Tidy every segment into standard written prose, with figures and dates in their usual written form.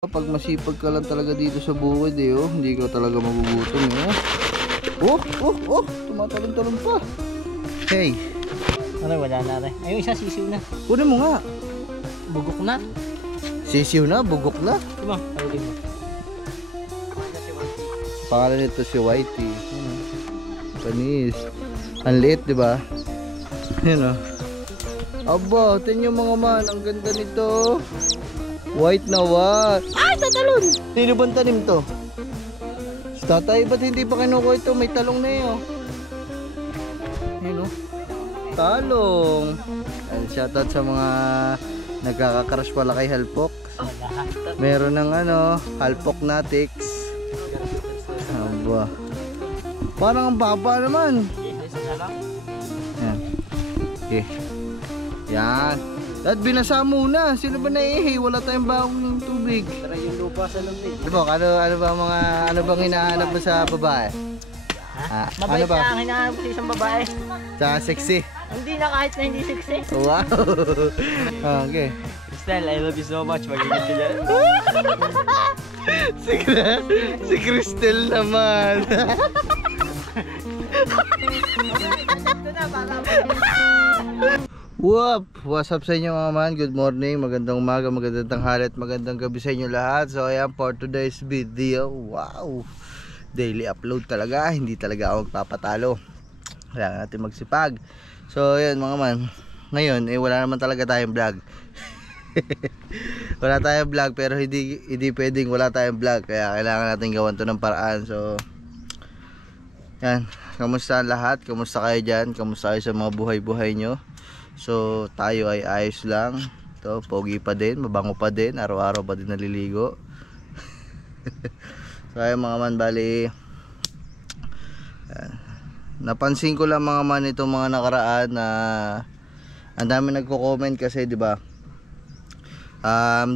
Pag masipag ka lang talaga dito sa bukid hindi ka talaga magugutom tumatalon-talon pa. Hey, Ano, wala na rin. Ayun, isa sisiw na. kunin mo nga. Bugok na. Sisiw na, bugok na. Diba? Ayun mo. Pangalan nito si Whitey. Panis. Ang liit, di ba? Yun Aba, tingnan mga man, ang ganda nito. White na what? Ay, tatalon! Sino bang tanim to? Si tatay, ba't hindi pa kinukuha ito? May talong na yun. Yun talong. And shoutout sa mga nagkakakrush pala kay Halpok. Meron ng Halpok Natics. Aba. Parang ang baba naman. Yan. Okay. Yan. At binasa muna. Sino ba naiihi? Wala tayong bawang tubig. Tara yung lupa sa lamig. Diba, ano bang hinahanap mo sa babae? Mabait na ang hinahanap ko sa isang babae. Sa sexy. Hindi na kahit na hindi sexy. Wow. Okay. Crystal, I love you so much. Mag-ingat ka dyan. Si Crystal naman. What's up sa inyo mga man? Good morning, magandang umaga, magandang tanghali at magandang gabi sa inyo lahat. So ayan, for today's video, wow, daily upload talaga, hindi talaga ako magpapatalo. Kailangan natin magsipag. So ayan mga man, ngayon wala naman talaga tayong vlog. Wala tayong vlog, pero hindi pwedeng wala tayong vlog, kaya kailangan natin gawan to ng paraan. So yan, kamusta lahat? Kamusta kayo dyan? Kamusta kayo sa mga buhay-buhay nyo? So tayo ay ayos lang. Ito, pogi pa din, mabango pa din, araw-araw pa din naliligo. So ayun mga man, bali napansin ko lang mga man itong mga nakaraan na ang dami nagko-comment kasi, di ba?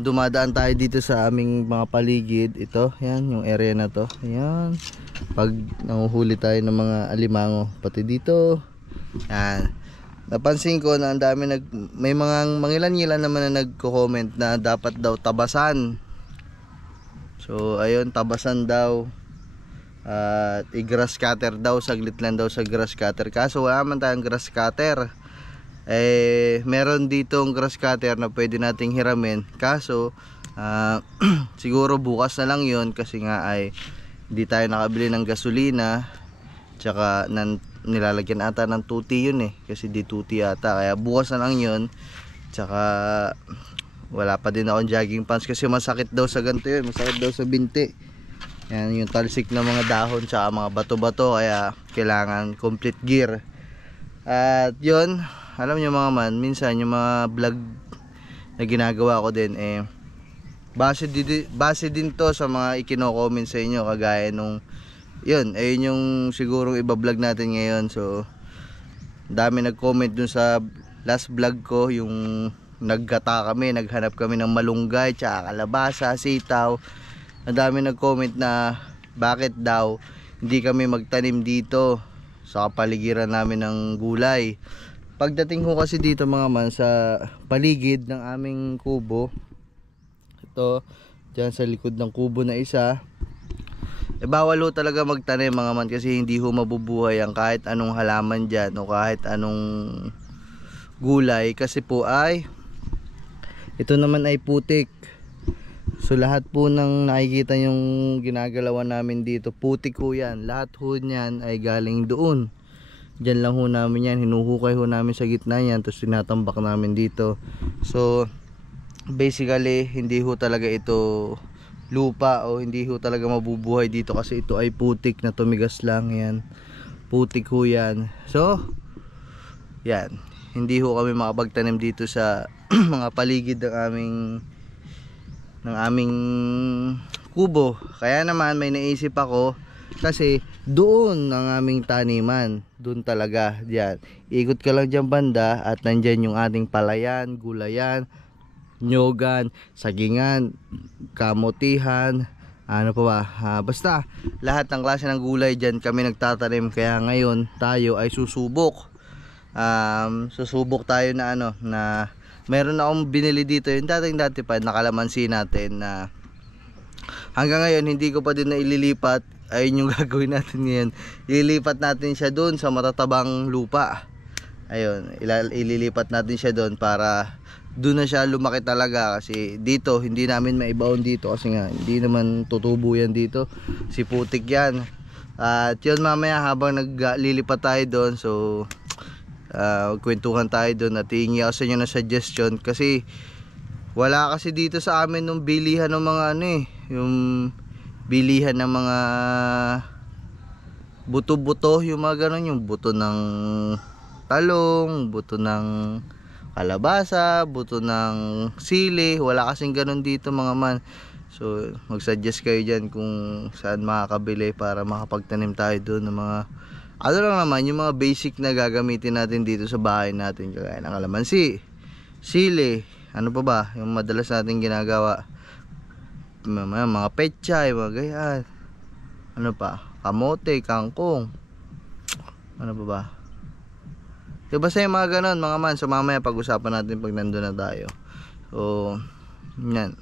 Dumadaan tayo dito sa aming mga paligid. Ito, yan, yung area na to. Ayan. Pag nanguhuli tayo ng mga alimango, pati dito. Yan. Napansin ko na ang dami may mga mangilan-ngilan naman na nagko-comment na dapat daw tabasan. So ayun, tabasan daw. At i-grass cutter daw, saglit lang daw sa grass cutter. Kaso wala man tayong grass cutter. Meron ditong grass cutter na pwede nating hiramin. Kaso siguro bukas na lang 'yon kasi nga ay hindi tayo nakabili ng gasolina. Tsaka nilalagyan ata ng tuti yun kasi di tuti ata, kaya bukas na lang yun. Tsaka wala pa din akong jogging pants kasi masakit daw sa ganito yun, masakit daw sa binti. Yan yung talsik ng mga dahon tsaka mga bato-bato, kaya kailangan complete gear. At yun, alam nyo mga man, minsan yung mga vlog na ginagawa ko din base din to sa mga ikino-comment sa inyo, kagaya nung ayun yung sigurong iba-vlog natin ngayon. So dami nag-comment dun sa last vlog ko, yung naggata kami, naghanap kami ng malunggay tsaka kalabasa, sitaw. Ang dami nag-comment na bakit daw hindi kami magtanim dito sa kapaligiran namin ng gulay. Pagdating ko kasi dito mga man sa paligid ng aming kubo, ito dyan sa likod ng kubo na isa, bawal ho talaga magtanim mga man, kasi hindi ho mabubuhay ang kahit anong halaman dyan o kahit anong gulay, kasi po ay ito naman ay putik. So lahat po ng nakikita yung ginagalawan namin dito, putik ho yan. Lahat ho niyan ay galing doon. Dyan lang ho namin yan, hinuhukay ho namin sa gitna yan, tapos tinatambak namin dito. So basically hindi ho talaga ito lupa o hindi ho talaga mabubuhay dito, kasi ito ay putik na tumigas lang. Yan, putik ho yan. So yan, hindi ho kami makapagtanim dito sa mga paligid ng aming kubo. Kaya naman may naisip ako, kasi doon ang aming taniman, doon talaga. Diyan, ikot ka lang dyan banda at nandyan yung ating palayan, gulayan, nyogan, sagingan, kamutihan, ano pa ba, basta lahat ng klase ng gulay dyan kami nagtatanim. Kaya ngayon tayo ay susubok tayo na na meron akong binili dito, yung dati pa na kalamansi natin na hanggang ngayon hindi ko pa din na ililipat. Ayun yung gagawin natin ngayon. Ililipat natin siya doon sa matatabang lupa. Ayun, ililipat natin siya doon para doon na siya lumaki talaga, kasi dito hindi namin maibaon dito kasi nga hindi naman tutubo yan dito. Si putik yan. At yun, mamaya habang naglilipat tayo doon, so kwentuhan tayo doon at hihingi ako sa inyo ng suggestion, kasi wala kasi dito sa amin nung bilihan ng mga ano eh, yung bilihan ng mga buto-buto, yung mga ganun, yung buto ng talong, buto ng kalabasa, buto ng sili. Wala kasing ganun dito mga man. So mag-suggest kayo dyan kung saan makakabili para makapagtanim tayo doon ng mga ano lang naman, yung mga basic na gagamitin natin dito sa bahay natin, kagaya ng kalamansi, sili, ano pa ba yung madalas natin ginagawa, mga pechay, mga ganyan, ano pa, kamote, kangkong, ano pa ba, diba sa yung mga ganon mga man. So mamaya pag-usapan natin pag nandun na tayo. So yan,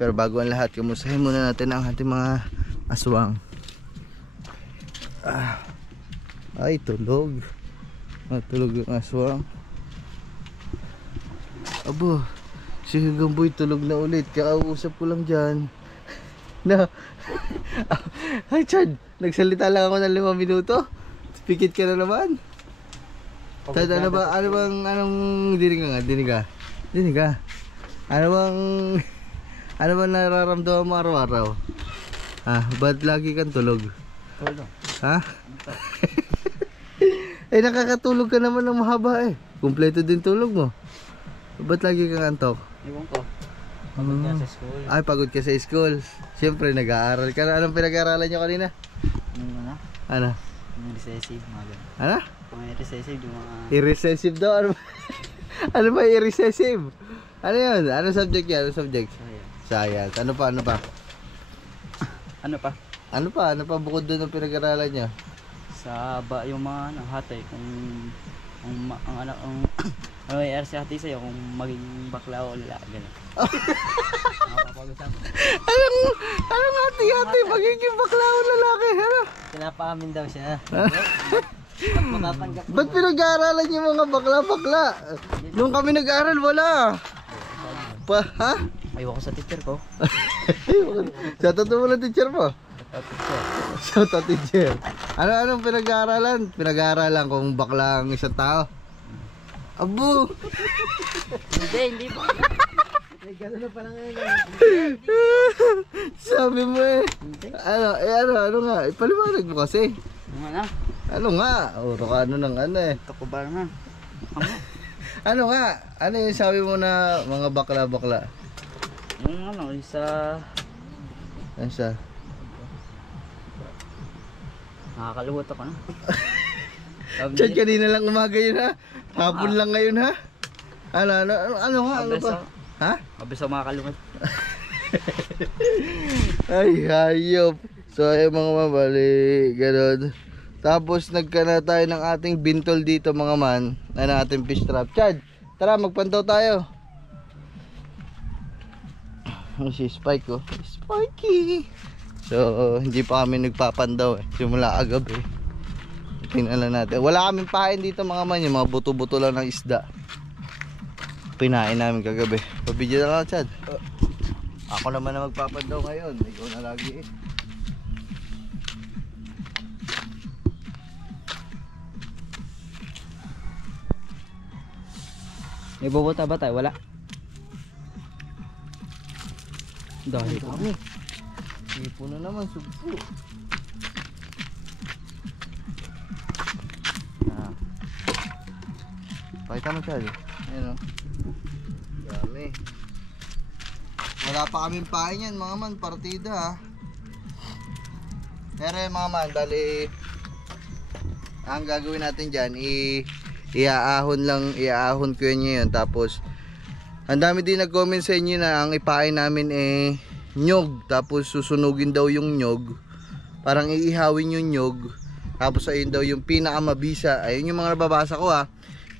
pero bago ang lahat, kamustahin muna natin ang ating mga aswang. Ay, tulog. Tulog yung aswang. Abo, si Gamboy tulog na ulit. Kakausap ko lang dyan. No. Ay, Chad, nagsalita lang ako ng 5 minuto. Pikit ka na naman. Chad, ano ba? Ano bang, anong dinig ka? Dinig ka? Ano bang nararamdaman mo araw-araw? Ba't lagi kang tulog? Tulog. Ha? Eh, nakakatulog ka naman ng mahaba eh. Kumpleto din tulog mo. Ba't lagi kang antok? Iwan ko. Pagod nga sa school. Ay, pagod ka sa school. Siyempre, nag-aaral ka na. Anong pinag-aaralan nyo kanina? Ano? Ano? Yung recessive, mga ganun. Ano? Yung recessive, yung mga... I-recessive daw. Ano ba? Ano ba i-recessive? Ano yun? Ano subject yan? Ano subject? Science. Ano pa? Ano pa? Ano pa bukod doon ang pinag-aaralan nyo? Sa yung mga hatay, kung ang anak ang ano may si hati sa'yo, kung maging bakla o lalaki, gano'n. Anong hati-hati? Magiging bakla o lalaki? Ano? Pinapamin daw siya. Matatanggap mo. Ba't pinag-aaralan yung mga bakla-bakla? Nung kami nag-aaral, wala. Ha? Ayoko sa teacher ko. Shoutout mo lang teacher mo. Shoutout teacher. Anong pinag-aaralan? Pinag-aaralan kung bakla ang isang tao. Abo! Hindi ba? Gano'n na pala ngayon. Sabi mo eh. Ano nga? Ipaliwanag mo kasi. Ano nga? Uro ka ano ng ano eh. Ito ko ba na? Ano nga? Ano yung sabi mo na mga bakla-bakla? Yung ano, isa... Ano siya? Nakakaluwot ako na. Chad, kanina lang umaga yun ha? Hapon lang ngayon ha? Ano nga? Ano pa? Ha? Mabilis ako makakalungat. Ay, hayop. So ay mga mabali, ganun. Tapos nagkana tayo ng ating bintol dito mga man, na ating fish trap. Chad, tara magpandaw tayo. Si Spike ko. Spikey. So hindi pa kami nagpapandaw eh. Simula agabi. Tingnan lang natin. Wala kaming pain dito mga man, yung mga buto-buto lang ng isda. Pinain namin kagabi. Pabidyo na lang, Chad. Ako naman na magpapandaw ngayon. Ikaw na lagi eh. May bubuta ba tayo? Wala. Dahil kami. Ipo na naman, sugpo. Pakita mo, Chad. Ayan o. Dami. Wala pa kaming pain yan mga man, partida ha. Pero mga man, bali ang gagawin natin dyan, iaahon ko yun ngayon. Tapos ang dami din nag-comment sa inyo na ang ipain namin nyog. Tapos susunugin daw yung nyog, parang iihawin yung nyog. Tapos ayun daw yung pinakamabisa. Ayun yung mga nababasa ko ha.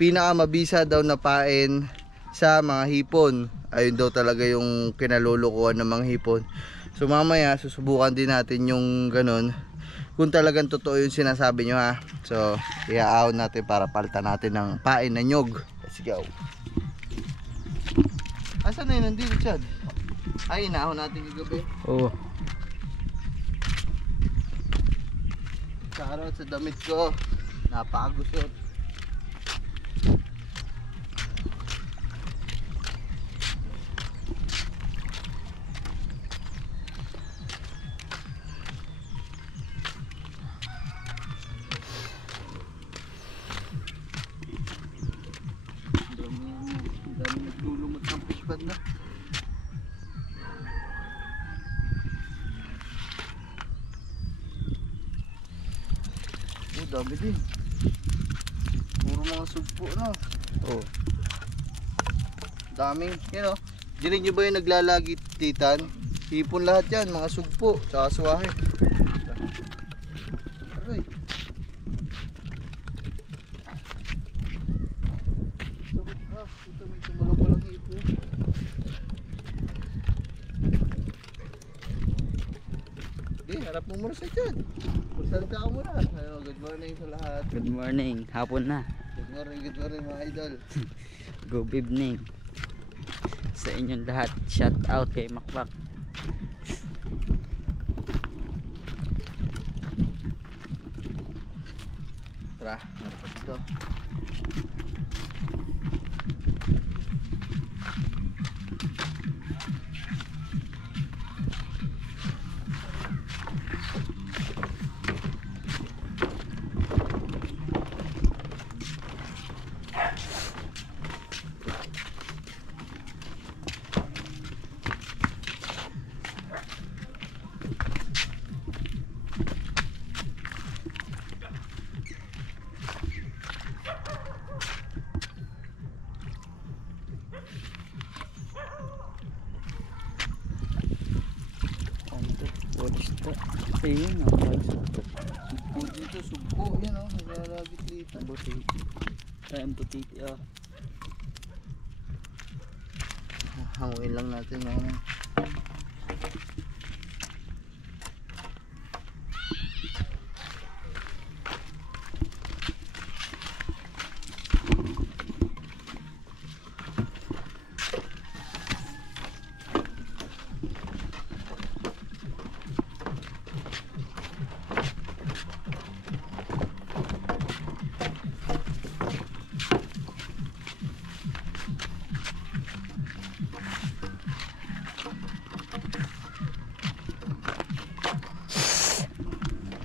Pinakamabisa daw na pain sa mga hipon. Ayun daw talaga yung kinalulukuhan ng mga hipon. So mamaya susubukan din natin yung ganun, kung talagang totoo yung sinasabi nyo ha. So iaahon natin para palitan natin ng pain na nyog. Let's go. Asan na yun? Nandito Chad? Ay, inaahon natin kagabi. Oo. Charot sa damit ko, napakagusot. Dami naglulumot ng fishpad na. Dami din. Puro mga sugpo na. Oo. Daming, you know. Dinig nyo ba yung naglalagi titan? Hipon lahat yan, mga sugpo, tsaka suwahe. Aray. Sakit ha, ito may tumulong palang hipon. Okay, harap mo muna sa dyan. Magsalita ka muna. Ayo, good morning sa lahat. Good morning. Hapon na. Good morning mga idol. Good evening sa inyong lahat. Shout out kay Makmak. Tara, narapat ito. Ayun, Sugpo dito, sugpo. Yan o, naglalagit dito. butiti. Ayun, butiti. Oh. Hanguin lang natin mga.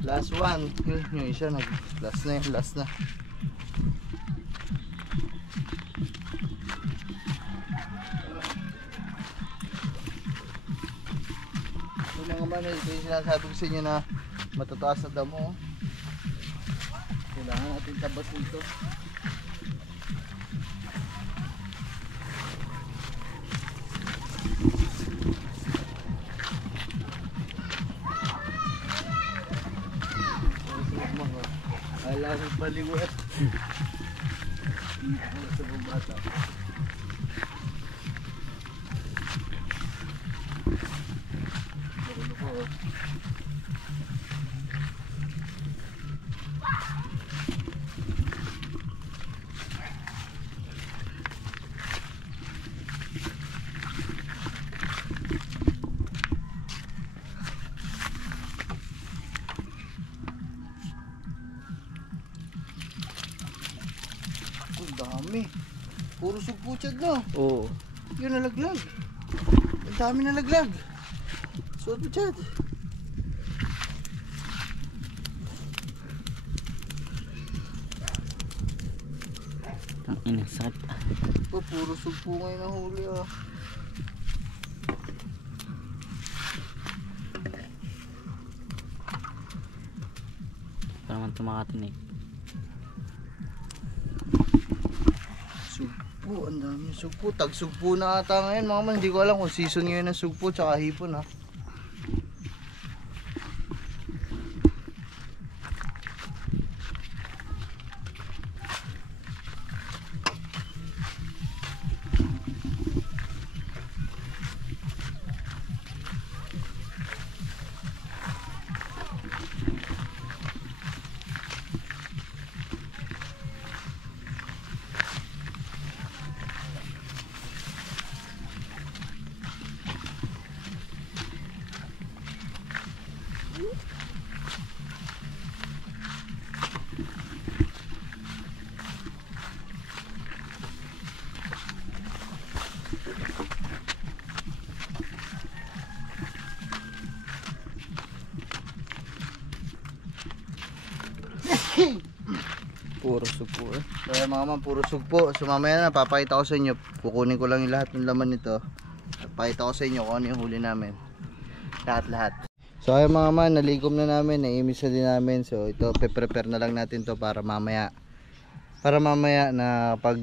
Last one. Yung isa last na yun, last na. Yung mga manil, ito yung sinasabi ko sa inyo na matataas na damo. Kailangan natin tabas nito. Alam mo baliwat. Dito sa bata. Ano po? Dami. Puro sugpo Chad no. Oo. Yun nalaglag. Ang dami nalaglag. Suot mo Chad. Ang inasat. Puro sugpo ngayon ang huli ah. Para man tumakatin eh. Sugpo, ang dami sugpo. Tag-sugpo na ata ngayon mga man. Hindi ko alam kung season ngayon ng sugpo tsaka hipon ha. Puro sugpo eh. So ayan mga man, puro sugpo. So mamaya na, papakita ko sa inyo. Kukunin ko lang yung lahat ng laman nito. Papakita ko sa inyo kung ano yung huli namin. Lahat. So ayan mga man, naligom na namin, naimis na din namin. So ito, pe-prepare na lang natin to para mamaya. Para mamaya na pag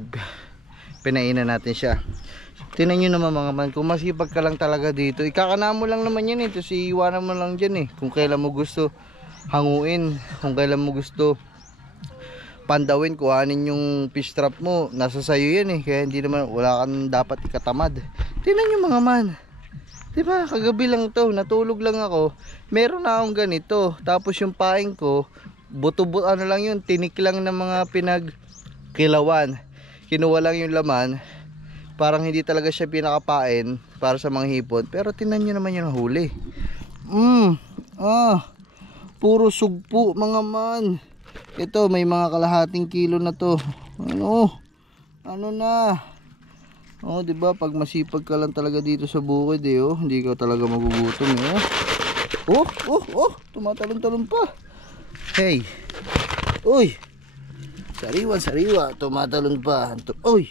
pinainan natin siya. Tingnan nyo naman mga man, kung masipag ka lang talaga dito, ikakana mo lang naman yan eh. Tapos iiwanan mo lang dyan eh. Kung kailan mo gusto hanguin, kung kailan mo gusto pandawin, kuhanin yung fish trap mo, nasa sayo yan eh. Kaya hindi naman, wala kang dapat ikatamad. Tingnan nyo mga man, diba kagabi lang to, natulog lang ako, meron na akong ganito. Tapos yung paing ko, buto-buto ano lang yun, tinik lang ng mga pinagkilawan. Kinuha lang yung laman. Parang hindi talaga siya pinakapain para sa mga hipon. Pero tingnan nyo naman yung huli. Puro sugpo mga man. Ito may mga kalahating kilo na to. Ano na. Diba pag masipag ka lang talaga dito sa bukid eh, hindi ka talaga magugutom eh. Tumatalon-talon pa. Hey. Uy. Sariwa, tumatalon pa. Uy.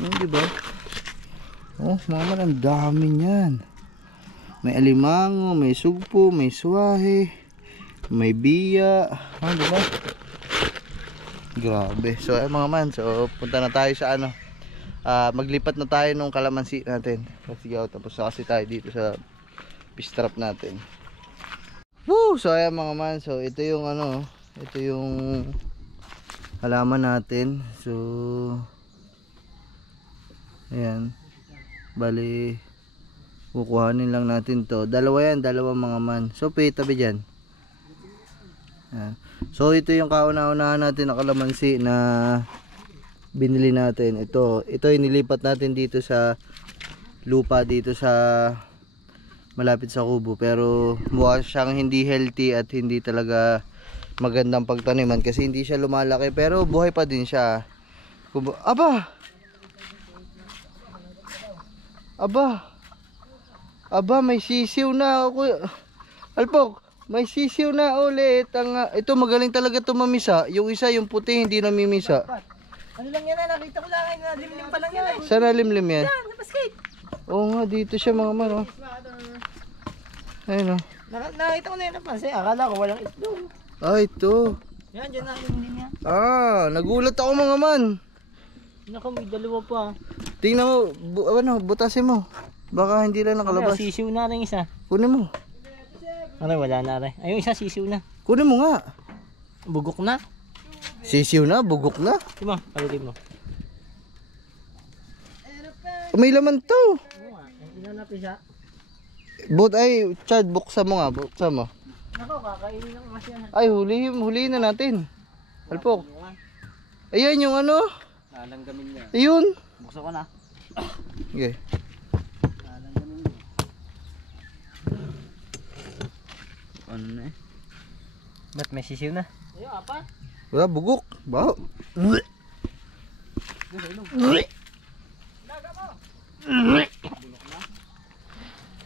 Diba? Mga ang dami niyan. May alimango, may sugpo, may suwahe, may biya. Diba? Grabe. So mga man, so punta na tayo sa ano. Maglipat na tayo nung kalamansi natin. Sige, tapos kasi tayo dito sa fish trap natin. Woo! So ayan mga man, so ito yung ano, ito yung halaman natin. So ayan, bali kukuhanin lang natin to. Dalawa mga man. So tabi dyan. Ayan. So ito yung kauna-unahan natin na kalamansi na binili natin. Ito inilipat natin dito sa lupa dito sa malapit sa kubo. Pero mukha siyang hindi healthy at hindi talaga magandang pagtaniman kasi hindi siya lumalaki. Pero buhay pa din siya. Aba, may sisiw na ako. Alpok, may sisiw na ulit. Ito magaling talaga tumamisa. Yung isa, yung puti, hindi namimisa. Ano lang yan, nakita ko lang, limlim pa lang yan. Saan nalimlim yan? Yan, sa basket. Oo nga, dito siya mga man. Ayun o. Nakita ko na yan napansin, akala ko walang itlog. Ito. Yan, dyan na limlim yan. Nagulat ako mga man. Naku, may dalawa pa. Tingnan mo, butasin mo. Baka hindi lang nakalabas. Sisiw na rin isa. Kunin mo. Wala na rin. Ayun, isa sisiw na. Kunin mo nga. Bugok na. Sisiw na, bugok na. Diba, palitin mo. May laman to. Oo nga, inanapin siya. Chad, buksan mo nga, buksan mo. Naku, kakainin lang kasi yan. Ay, huliin na natin. Alpok. Ayan yung ano. Lalanggamin niya. Ayun. Buksan ko na. Okay. Lalanggamin niya. Ano na eh? Ba't may sisiw na? Ayun, apa? Wala, bugok. Baho.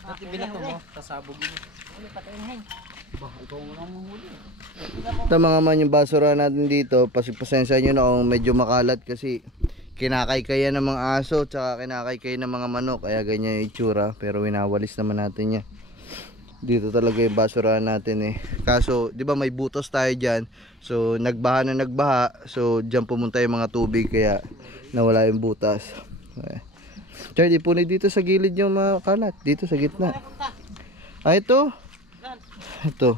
At ibinato mo, sasabog mo. Ano, patayin. Ikaw nga lang mahuli. Ito mga man yung basura natin dito. Pasensya nyo na kung medyo makalat kasi kinakaykaya ng mga aso tsaka kinakaykaya ng mga manok. Kaya ganyan yung itsura. Pero winawalis naman natin yan. Dito talaga yung basura natin eh. Kaso di ba may butos tayo dyan. So nagbaha. So dyan pumunta yung mga tubig kaya nawala yung butas. Charlie, punit dito sa gilid yung mga kalat. Dito sa gitna. Ito. Ito.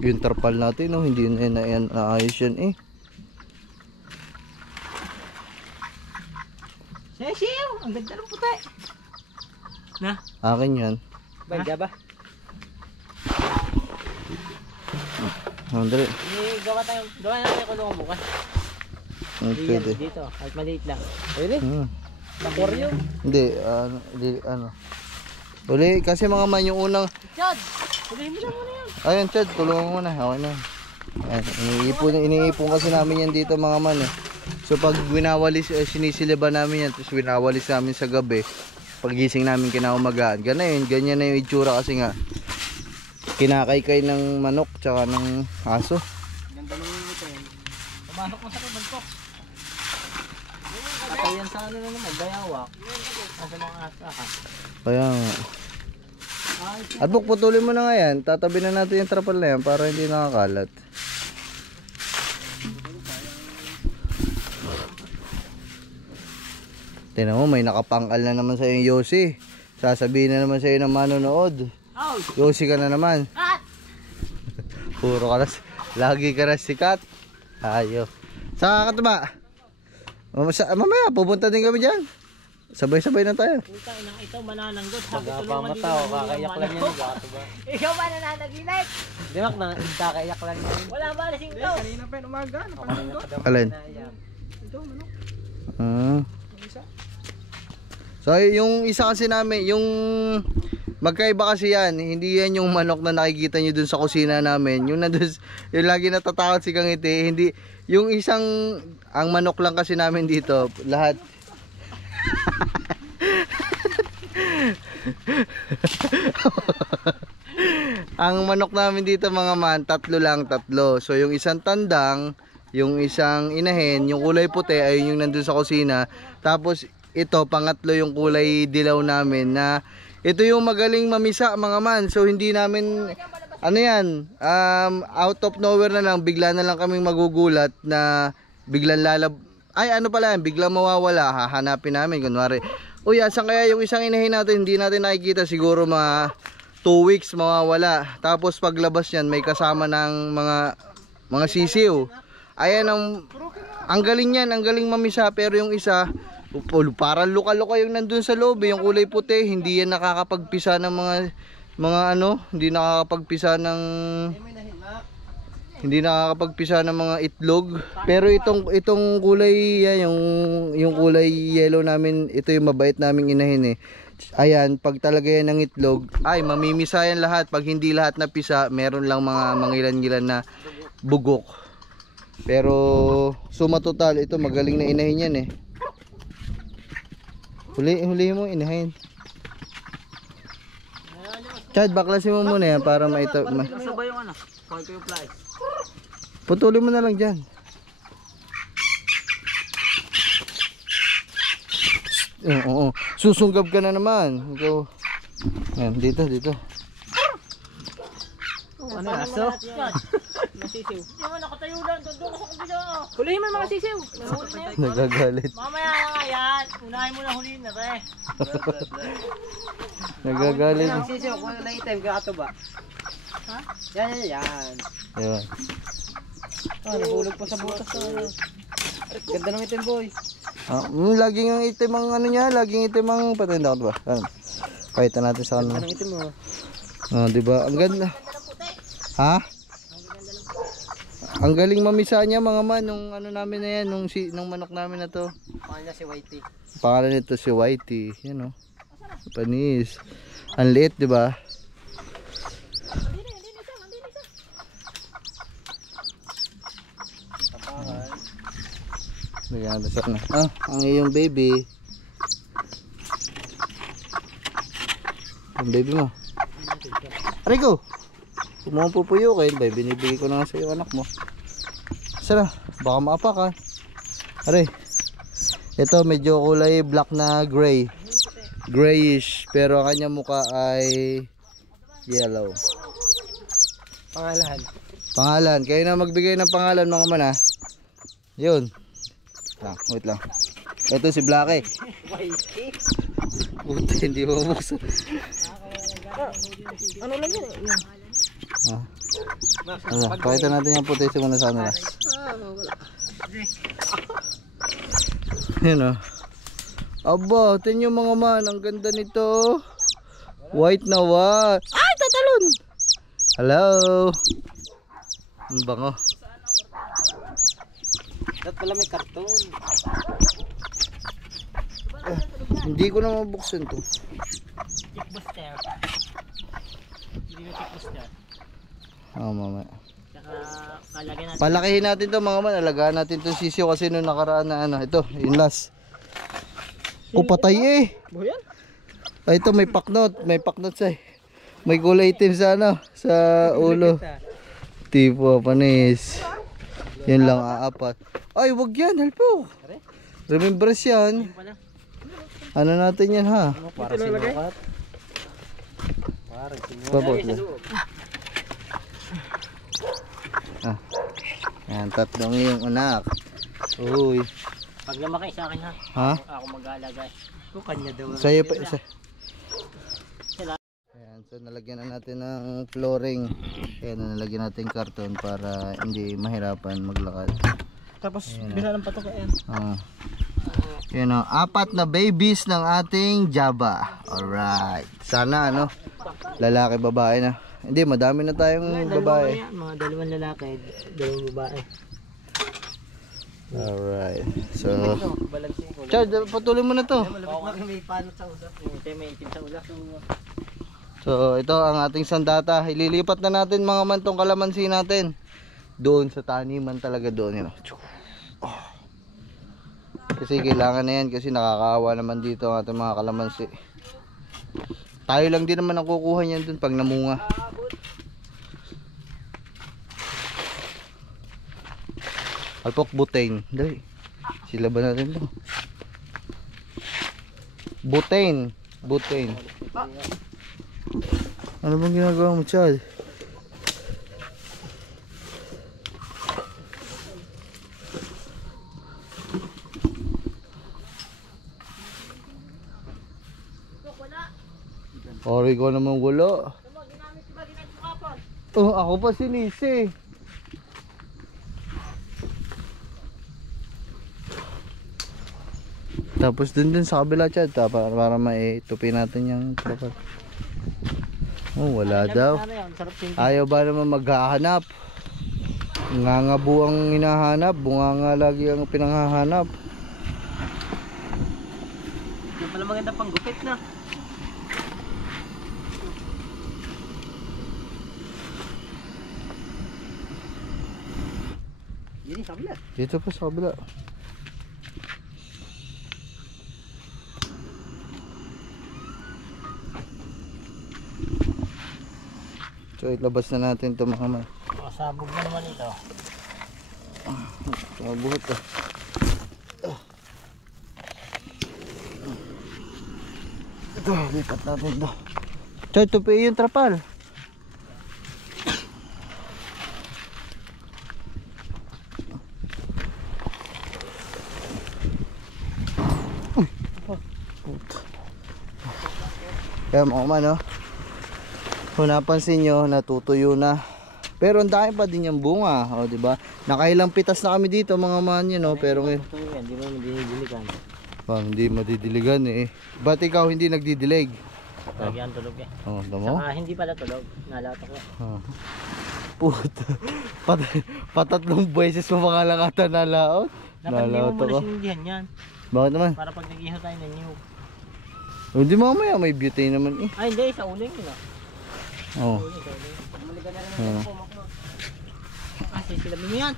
Yung tarpal natin, no? Hindi na yan naayos yan eh. Sisiw! Ang ganda ng puti. Na? Akin yan. Bagya ba? Andre. Gawa natin yung kulungan bukas. Pwede. Dito, kahit maliit lang. Pwede? Aquarium. Hindi, ano. Uli, kasi mga man yung unang... Chad! Sabihin mo na muna yan. Ayun, Chad, tulungan mo na. Okay na. Ayan, iniipon kasi namin yan dito mga man eh. So pag winawalis, sinisiliba namin yan, tapos winawalis namin sa gabi. Pagising namin kinaumagaan. Ganyan na yung itsura kasi nga. kinakaykay ng manok tsaka ng aso. Ganda nung ito eh. Pumasok mo sa bangkok. Patay yan sa ano na naman, bayawak. Nasa mga asa ka. Kaya nga. At putulin mo na nga yan. Tatabi na natin yung trapal na yan para hindi nakakalat. Tingnan mo, may nakapangkal na naman sa'yo yung Yossi. Sasabihin na naman sa'yo ng manonood. Yossi ka na naman. Puro ka na, lagi ka na sikat. Ayo. Saka ka ba? Mamaya, pupunta din kami dyan. Sabay-sabay na tayo. Puta, inang ito manananggot. Pagkapamata o kakaiyak lang yan. Gato ba? Ikaw ba nananaginip? Di ba, kakaiyak lang yan. Wala ba lasing to? Kanina pa yung umaga. Alin? Ito, manok. So yung isa kasi namin, yung magkaiba kasi yan, hindi yan yung manok na nakikita nyo dun sa kusina namin. Yung nandun, yung lagi natatakot si Kangiti, hindi, yung isang, ang manok lang kasi namin dito, lahat. Ang manok namin dito mga man, tatlo lang, tatlo. So yung isang tandang, yung isang inahin, yung kulay puti ay yung nandun sa kusina. Tapos ito, pangatlo yung kulay dilaw namin na ito yung magaling mamisa mga man. So hindi namin, ano yan, out of nowhere na lang, bigla na lang kaming magugulat na biglang ay ano pala yan, biglang mawawala, hahanapin namin. Kunwari, uy, asan kaya yung isang inahin natin, hindi natin nakikita, siguro mga 2 weeks mawawala. Tapos paglabas yan, may kasama ng mga sisiw. Ayan, ang galing yan, ang galing mamisa. Pero yung isa, parang luka-luka yung nandun sa loob, yung kulay puti, hindi yan nakakapagpisa ng mga ano, hindi nakakapagpisa ng mga itlog. Pero itong kulay yan, yung kulay yellow namin, ito yung mabait naming inahin eh. Ayan, pag talaga yan ng itlog, ay mamimisa yan lahat. Pag hindi lahat na pisa, meron lang mga mangilan-ngilan na bugok. Pero suma total, ito magaling na inahin yan eh. Huli mo, inahin. Chad, baklasin mo muna yan para Sabay yung ano, call ko yung flies. putulin mo na lang dyan. Oo, susunggab ka na naman. Ikaw. Yan, dito. Ano yung aso? Masisiw. Hindi mo nakatayo lang. Doon ka sa kabila. Hulihin mo yung mga sisiw. Nahuli na yun. Nagagalit. Mamaya na nga yan. Unahin mo na hulihin na re. Nagagalit. Ang sisiyo, kung ano lang item, kakato ba? Ha? Yan. Ayun. Nahulog pa sa butas. Ganda ng item, boy. Laging ang itim ang ano niya, laging itim ang patenda ko ba? Pakita natin sa kanila. Anong item mo? Di ba? Ang ganda. Ha? Ang galing mamisa niya mga man nung ano namin na yan, nung manok namin na to. Pangalan niya si Whitey. Pangalan nito si Whitey, yan oh. Panis. Ang liit, 'di ba? Lagyan natin sa na. Ang iyong baby. Ang baby mo. Rico. Kung mo pupuyukin, binibigay ko na nga sa iyo anak mo. Sana, baka maapakan. Aray. Ito medyo kulay black na gray. Grayish, pero ang kanyang mukha ay yellow. Pangalan. Kayo na magbigay ng pangalan mga man ha. Yun. Wait lang. Ito si Blackie. Buti hindi mo buksan. Ano lang yun? Pakita natin yung puti muna sa kanila. Yun o. Aba, tingnan yung mga man. Ang ganda nito. White na white. Ay, tatalon! Hello. Ang bango. Dapat pala may karton. Hindi ko na mabuksan to. Chickbuster. Hindi na chickbuster. Mamaya. Saka kalagyan natin. Palakihin natin to mga man. Alagaan natin to sisiyo kasi nung nakaraan na ano. Ito, yung last. Patay eh. Boyan? Ay, ito may paknot. May paknot siya eh. May kulay itim sa ano, sa ulo. Tipo, panis. Yan lang, aapat. Ay, wag yan, helpo. Remembrance yan. Ano natin yan, ha? Para sinukat. Tapos. Ah. Yan, tatlong yung anak. Uy. Pag lumaki sa akin ha. Ha? Ako mag-aalaga. Kung kanya daw. Sa'yo pa isa. Ayan, so nalagyan na natin ng flooring. Ayan, nalagyan natin karton para hindi mahirapan maglakad. Tapos bila ng patok yan. Yan o, 4 na babies ng ating Java. Alright. Sana ano, lalaki babae na. Hindi, madami na tayong babae. Mga 2 lalaki, 2 babae. Alright. So, Chad, patuloy mo na to. May panot sa ulo. May itim sa ulo. So, ito ang ating sandata. Ililipat na natin mga mantong kalamansi natin. Doon sa taniman talaga doon. Yun. Kasi kailangan na yan kasi nakakaawa naman dito ang ating mga kalamansi. Tayo lang din naman ang kukuha niyan doon pag namunga. Alpok butane. Dali. Sila ba natin to? Butane. Butane. Ano bang ginagawa mo, Chad? Ori ko naman wala. Oh, ako pa sinisi. Tapos dun sa kabila, Chad, para maitupi natin yung trapal. Oh, wala daw. Ayaw ba naman maghahanap? Ngangabu ang hinahanap, bunganga lagi ang pinanghahanap. Yung pala maganda pang gupit na. Yun sa kabila. Dito pa sa kabila. So ilabas na natin ito mga man. Sabog na naman ito. Sabog ito. Ito, lipat natin ito. So ito pa yung trapal. Kaya mga man, no? Kung napansin nyo, natutuyo na. Pero ang dami pa din yung bunga, o di ba? Nakailang pitas na kami dito mga man yun, no? Pero ngayon, Hindi mo madidiligan. hindi madidiligan eh. Ba't ikaw hindi nagdidilig? Lagi ang tulog eh. Oh, tamo? Saka hindi pala tulog. Nalato ko. Oh. Puta. Patatlong beses mo pangalangatan nalaot. Dapat hindi mo Nalaot muna ako. sinindihan yan. Bakit naman? Para pag nag-iho tayo ng niyog. Hindi mamaya may beauty naman eh. Ay hindi, sa uling yun ah. Oh. Uling, sa uling. Bumalik ka na rin Oh. ng pumak mo. Kasi sila mo yan.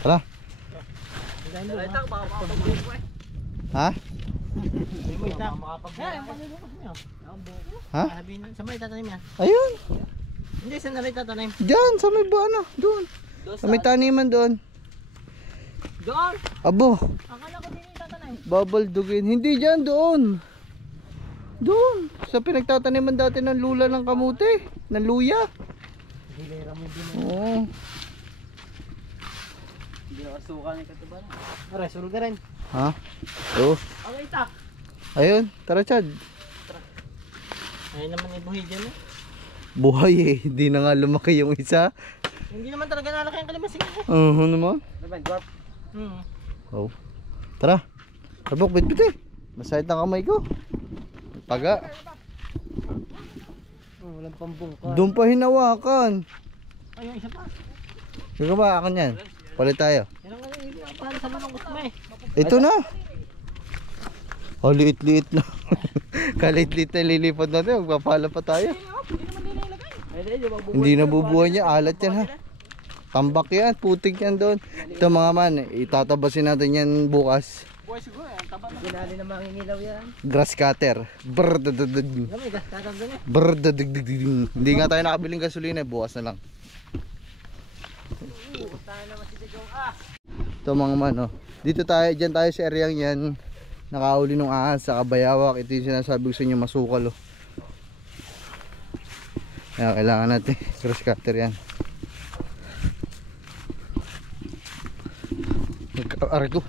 Tara. Dahil mo ha. Ha? Hindi mo itak. Ang panilukot niyo. Ha? Sabihin, saan ba itatanim yan? Ayun. Hindi, saan na rin itatanim? Diyan, sa may ano, doon. Sa may taniman doon. Doon! Abo, Akala ko din itatanim. babaldugin. Hindi dyan, doon. Doon. Sa pinagtataniman dati ng lula ng kamote. Ng luya. Hilera mo din. Oo. Hindi na kasuka ng katuban. Aray, sulog na rin. Ha? Oo. Ang itak. Ayun, tara Chad. Ayun naman ibuhi dyan eh. Buhay eh. Hindi na nga lumaki yung isa. Hindi naman talaga nalaki ang kalamasing eh. Naman. Oh. Tara. Sabok, bitbit eh. Masahit ang kamay ko. Paga. Walang pambungka. Doon pa hinawakan. Ay, yung isa pa. Ikaw ba akin yan? Palit tayo. Yan ang paano sa manong gusto mo eh. Ito na. Oh, liit-liit na. Kalit-liit na lilipad natin. Magpapala pa tayo. Hindi na bubuhay niya. Alat yan ha. Tambak yan. Putik yan doon. Ito mga man. Itatabasin natin yan bukas. Buhay siguro yan. Taba na. Ginali na mangingilaw yan. Grass cutter. Brrrr. May gas tatang doon eh. Brrrr. Hindi nga tayo nakabiling gasolina, bukas na lang. Tayo naman si Digong. Ito mga man, oh. Dito tayo, dyan tayo sa area yan. Nakauli ng ahas sa Kabayawak. Ito yung sinasabi ko sa inyo, masukal, oh. Kaya kailangan natin grass cutter yan.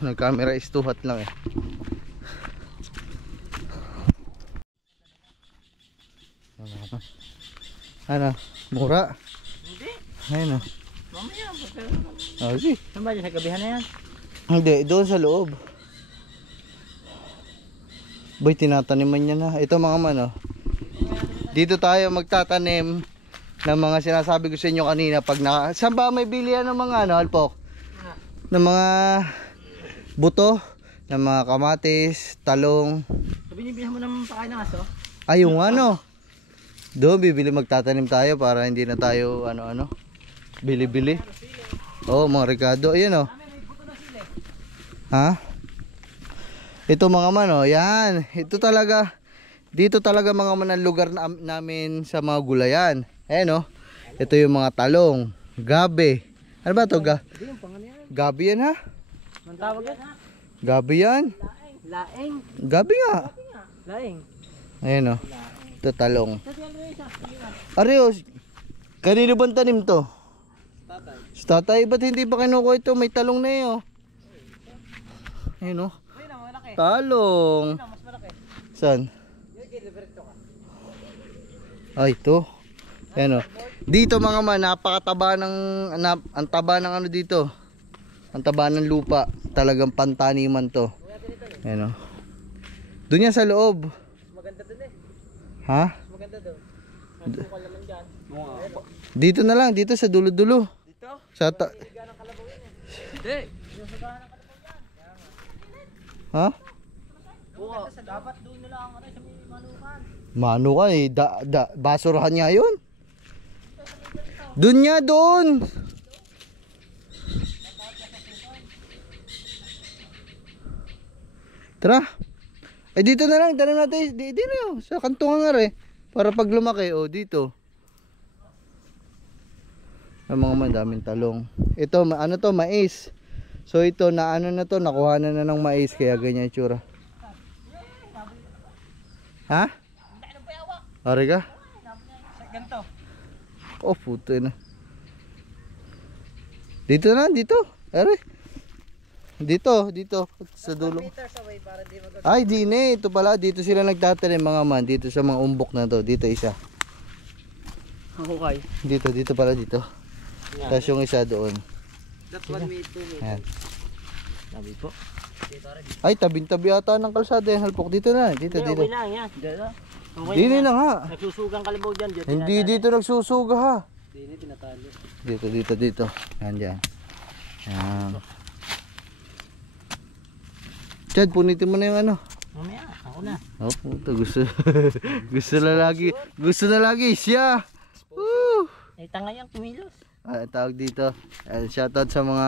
Nag-camera is too hot lang eh. Ano? Mura? Hindi. Ayun, oh. Mamaya. Oh, sige. Saan ba dyan? Sa gabihan na yan? Hindi, doon sa loob. Boy, tinataniman niya na. Ito mga man, oh. Dito tayo magtatanim ng mga sinasabi ko sa inyo kanina. Pag saan ba may bilihan ng mga ano, Alpok? Ng mga buto, ng mga kamatis, talong. Sabi niyo, bilhan mo ng pakain ng aso? Ay, yung ano. Doon, bibili magtatanim tayo para hindi na tayo ano-ano. Bili-bili. Oh, mga Ricardo. Ayan, oh. Ha? Ito mga man, oh. Yan. Ito talaga. Dito talaga mga man ang lugar namin sa mga gulayan. Ayan, oh. Ito yung mga talong. Gabi. Ano ba ito? Hindi, yung pangalan yan. Gabi yan, ha? Anong tawag yan? Gabi yan. Laeng. Gabi nga. Laeng. Ayan, oh. Ito talong. Sa tiyan mo isa. Areo, kanino bang tanim to? Tatay. Sa tatay, ba't hindi pa kinukuha ito? May talong na eh, oh. Ayan, oh. Ayun na, malaki. Talong. Ayun na, mas malaki. Saan? Yung giliberto ka. Ay, ito. Ayan, oh. Dito mga man, napakataba ng, ang taba ng ano dito. Ang taba ng lupa. Talagang pantaniman to. Ayan, oh. Doon yan sa loob. Maganda dun eh. Ha? Maganda dun. Ang sukal naman dyan. Dito na lang, dito sa dulo-dulo. Dito? Sa Hindi. Yung sugahan ng kalabaw yan. Ha? Oo. Dapat doon na lang sa may manukan. Mano ka eh, basurahan niya yun. Doon niya, doon. Tara. Eh dito na lang, tanim natin. Dito na yun, sa kantungan nga rin. Para pag lumaki, oh dito. Ang mga madaming talong. Ito, ano to, mais. So ito, na ano na to, nakuha na ng mais. Kaya ganyan yung tsura. Ha? Ari ka? Ganito. Oh, puto na. Dito na, dito. Ari. Dito, dito. Sa dulo. Meters away para di mag- Ay, di na. Ito pala. Dito sila nagtatanim mga man. Dito sa mga umbok na to. Dito isa. Okay. Dito pala dito. Tapos yung isa doon. That's 1 meter, 2 meter. Ayan. Sabi po. Dito rin. Ay, tabing-tabi ata ng kalsada yan. Halpok. Dito na. Dito, Hindi, dito. okay lang yan. Dito. Okay Dito lang. na nga. Nagsusugang kalabaw dyan. Hindi dito nagsusuga ha. Hindi, tinatalo. Dito. Yan dyan. Yan. Chad, punitin mo na yung ano. Mamaya, ako na. Oh, puto. Gusto na lagi siya. Woo! Eh, tanga yan, kumilos. Tawag dito. Shoutout sa mga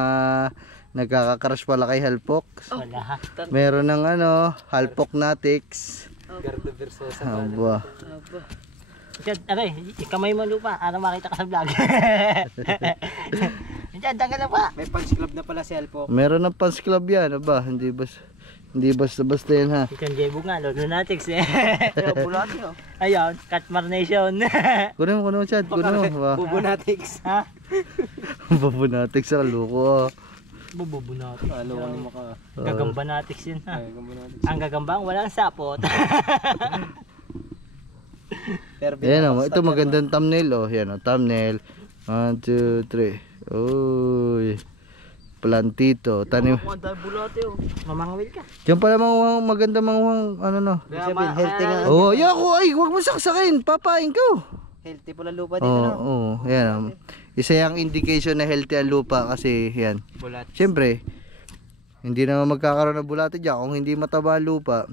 nagkakakrush pala kay Halpok. Wala. Meron ng ano, Halpok Natics. Gardo Versosa. Aba. Diyan, aray, ikamay mo lupa. Ano makita ka sa vlog? Diyan, ka na pa. May punch club na pala si Alpo. Meron ng fans club yan. Aba, hindi basta-basta yan ha. Diyan, Jebo nga, Lolo Natix eh. Bulati oh. Ayun, Catmar Nation. Kunin mo, Chad. Kunin mo. Bubu Natix. Ha? Bubu Natics sa luko. Bubu Natix. Ano mo ka? Gagamba Natix yun ha. Ang gagambang walang sapot. Yan o, ito magandang thumbnail oh. Yan o, thumbnail. 1, 2, 3. Uy. Plantito. Tanim. Mamangawil ka. Diyan pala mga maganda mga ano no. Healthy nga. Oh, yako ay, wag mo saksakin. Papain ko. Healthy pala lupa dito Oo, no. oh, yan. Isa yung indication na healthy ang lupa kasi yan. Bulat. Siyempre, hindi naman magkakaroon ng bulate dyan kung hindi mataba ang lupa.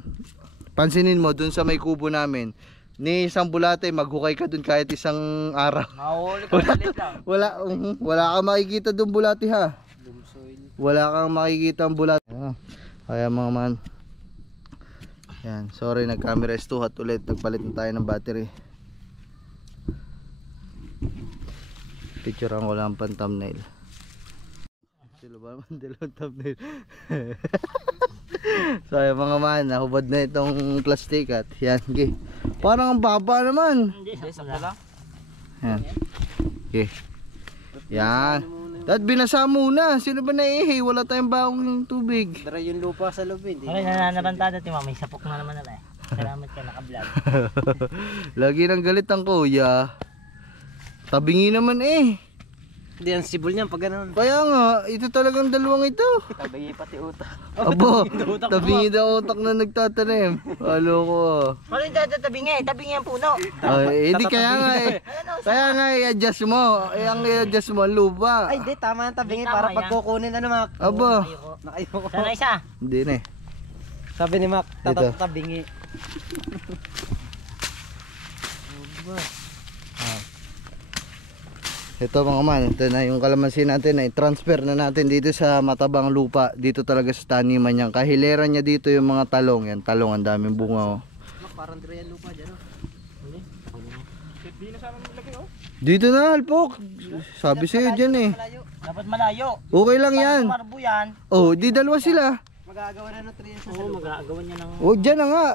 Pansinin mo dun sa may kubo namin. Ni isang bulate, maghukay ka dun kahit isang araw. Mahuli ka ulit lang. Wala kang makikita dun bulate ha. Wala kang makikita ang bulate. Kaya mga man, yan, sorry, nag-camera is too hot ulit. Nagpalit na tayo ng battery. Picturean ko lang pang thumbnail. Sila ba naman dalawang thumbnail? So yung mga man, nahubad na itong plastic at yan, okay. Parang ang baba naman. Hindi, sakto lang. Yan. Okay. Yan. Dad, binasa muna. Sino ba naiihi? Wala tayong baong ng tubig. Dry yung lupa sa loob eh. Okay, nananabantado ti mama. May sapok na naman nila eh. Salamat ka naka-vlog. Lagi nang galit ang kuya. Tabingi naman eh. Hindi ang sibol niyan pag gano'n. Kaya nga, ito talagang dalawang ito. Tabingi pati utak. Abo, tabingi daw utak na nagtatanim. Halo ko. Ano yung tabingi? Tabingi ang puno. Ay, hindi kaya nga eh. Kaya nga i-adjust mo. Ang i-adjust mo ang lupa. Ay, di, tama ang tabingi Tama para yan. pag kukunin ano, Mac. Abo. Nakayoko. Sana isa. Hindi na eh. Sabi ni Mac, Dito. tatabingi. Ito mga man, ito na yung kalamansi natin ay transfer na natin dito sa matabang lupa. Dito talaga sa taniman niyan. Kahilera niya dito yung mga talong. Yan, talong, ang daming bunga oh. Parang dry ang lupa dyan, oh. Dito na, Alpok. Sabi sa'yo dyan eh. Malayo. Dapat malayo. Okay lang yan. Marbo yan. Oh, di dalawa sila. Magagawa na nutrients Oo, magagawa niya ng... Oh, dyan na nga.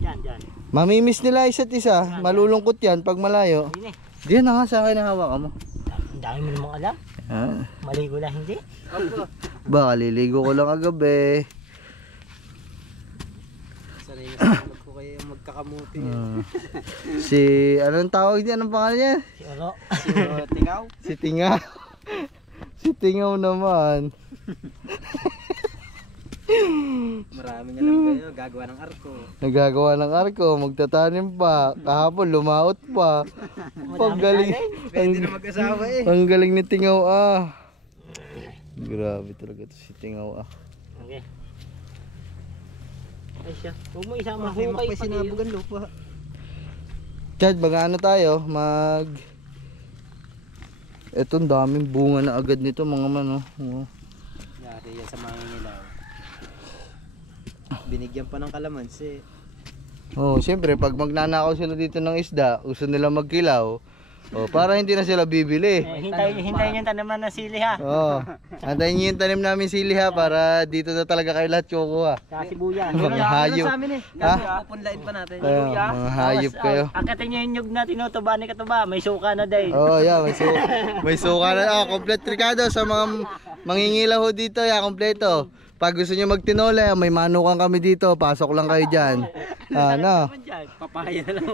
Yan, yan. Mamimiss nila isa't isa. Malulungkot yan pag malayo. Hindi eh. Diyan na nga sa akin na hawakan mo. Ang dami mo namang alam. Ah, Maligo lang hindi. baka liligo ko lang kagabi. Sanay na sa ko kayo magkakamuti. Si, anong tawag niya? Anong pangalan niya? Si Oro. Tingaw. Si Tingaw. Si Tingaw naman. Maraming alam kayo, gagawa ng arko. Nagagawa ng arko, magtatanim pa. Kahapon lumaot pa. Ang galing. Pwede na mag-asawa eh. Ang galing ni Tingaw ah. Grabe talaga to si Tingaw ah. Okay. Ay siya. Huwag mo isama May hukay makay sinabugan lupa. Chad, mag-ano tayo? Eto, ang daming bunga na agad nito mga man oh. Oh. Yari yan sa mangingilaw. Binigyan pa ng kalamansi. Oh, siyempre pag magnanakaw sila dito ng isda, gusto nila magkilaw. Oh, para hindi na sila bibili. Hintayin yung tanaman na sili ha. Oh, antayin niyo yung tanim namin sili ha para dito na talaga kayo lahat kukuha. Kasi buya. Mga hayop. Sa amin eh. Ha? Pupunlain pa natin. Mga hayop kayo. Akatin niyo yung nyug na tinutuba ni katuba. May suka na din. Oh, yeah, may suka na. Oh, complete Ricardo sa mga mangingilaw ho dito, ya, kompleto. Pag gusto niyo magtinola, may manukan kami dito. Pasok lang kayo diyan. Ano? Papaya na lang.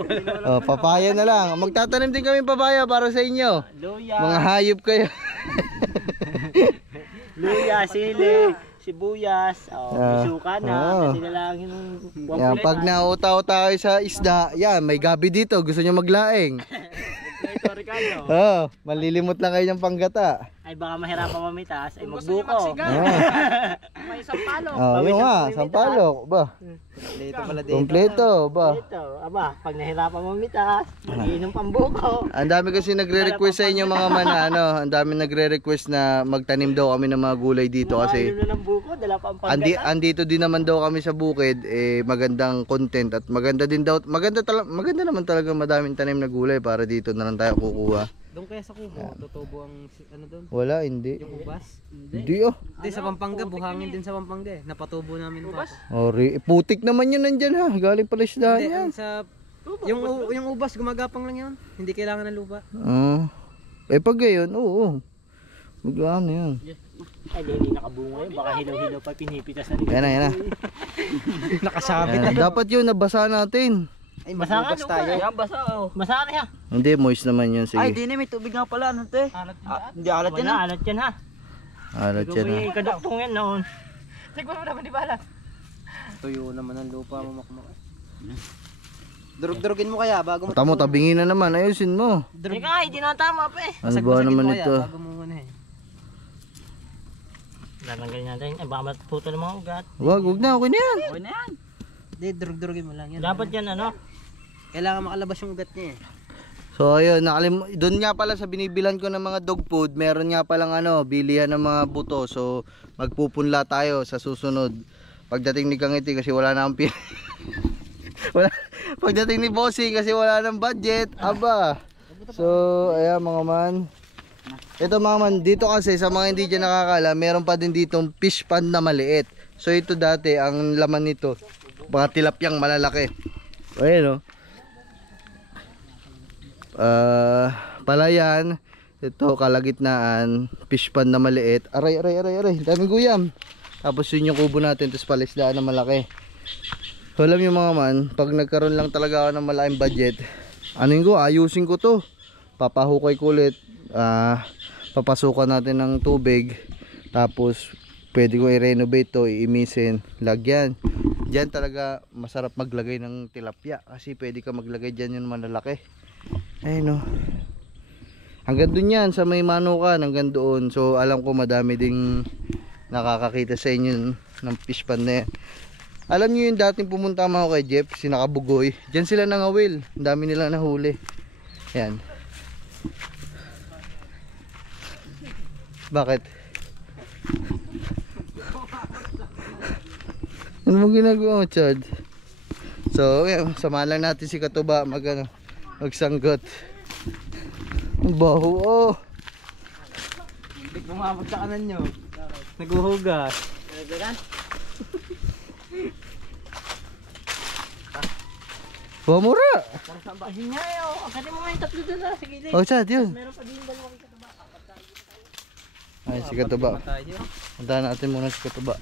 Oh, papaya na lang. Magtatanim din kami papaya para sa inyo. Luya. Mga hayop kayo. Luya, sili, sibuyas. Oh, may suka na. Oh. Kasi na lang yung Yan, pag nauta-uta kayo sa isda, yan, may gabi dito. Gusto niyo maglaing. ito, Ricardo. Oh, malilimot lang kayo ng panggata. Ay baka mahirapan mamitas. Ay magbuko. Oh. May isang palo. Oh, yun nga, sampalok ba? Dito pala dito. Kompleto ba? Ito, aba, pag nahirapan mamitas, mag-inom pang buko. Ang dami kasi nagre-request sa inyo mga man, ano, ang dami nagre-request na magtanim daw kami ng mga gulay dito kasi Ano ng buko, dala pa ang panggata. andito din naman daw kami sa bukid, eh magandang content at maganda din daw, maganda naman talaga madaming tanim na gulay para dito na lang tayo kukuha. Doon kaya sa kubo, tutubo ang ano doon? Wala, hindi. Yung ubas? Hindi oh. Hindi, sa Pampanga, buhangin din sa Pampanga eh. Napatubo namin ubas. Putik naman yun nandyan ha, galing pala isda Hindi, yan. ang sa... Yung ubas, gumagapang lang yun. Hindi kailangan ng lupa. Eh pag gayon, oo. Magano yan. Ay, hindi nakabunga yun. Baka hilaw-hilaw pa pinipitas na nila. Yan na. Nakasabit Yan. Dapat yun, nabasa natin. Ay, Basa nga magubas tayo. Yan, basa oh. Basa na yan. Hindi, moist naman yun. Sige. di na, may tubig nga pala. Ano te? Hindi alat Wala, alat yan ha. Alat yan ha. May kaduktong yan noon. Siguro mo naman di ba alat? Tuyo naman ang lupa mo makmak. Durug-durugin mo kaya bago mo. Tamo, tabingin na naman. Ayusin mo. Hindi ka, hindi na tama pa eh. Ano ba naman ito? Bago mo muna eh. Lalanggalin natin. Ay, baka matuto ng mga ugat. Wag na. Okay na yan. Okay na yan. Hindi, durug-durugin mo lang yan. Dapat yan ano. Kailangan makalabas yung ugat niya eh. So ayun, doon nga pala sa binibilan ko ng mga dog food, meron nga palang ano, bilihan ng mga buto. So magpupunla tayo sa susunod Pagdating ni Kangiti kasi wala na akong wala. Pagdating ni Bossing kasi wala nang budget. Aba. So, ayan mga man. Ito mga man, dito kasi sa mga hindi dyan nakakala, meron pa din ditong fish pond na maliit. So ito dati, ang laman nito, mga tilapyang malalaki. Ayan o. Palayan. Ito, kalagitnaan, fish pond na maliit. Aray, daming guyam. Tapos yun yung kubo natin, tapos palisdaan na malaki. So alam nyo mga man, pag nagkaroon lang talaga ako ng malaking budget, ayusin ko to. Papahukay ko ulit, papasukan natin ng tubig. Tapos pwede ko i-renovate to, iimisin, lagyan. Diyan talaga masarap maglagay ng tilapia, kasi pwede ka maglagay dyan yung malalaki. Ayun o. Hanggang doon yan, sa may manukan, hanggang doon. So alam ko madami ding nakakakita sa inyo ng fish pond na yan. Alam nyo yung dating pumunta ako kay Jeff, sinakabugoy. Diyan sila nangawil, ang dami nila nahuli. Yan. Bakit? Ano mo ginagawa mo, Chad? So yan, samahan lang natin si Katuba magsanggot. Ang baho, oh. Hindi kumabot sa kanan nyo. Naguhugas. Bumura! Para sa bahin niya eh. Ang kanya mo nga yung tatlo doon sa gilid. Oh, Chad, yun. Meron pa din dalawang Katuba. Ay, si Katuba. Puntahan natin muna si Katuba.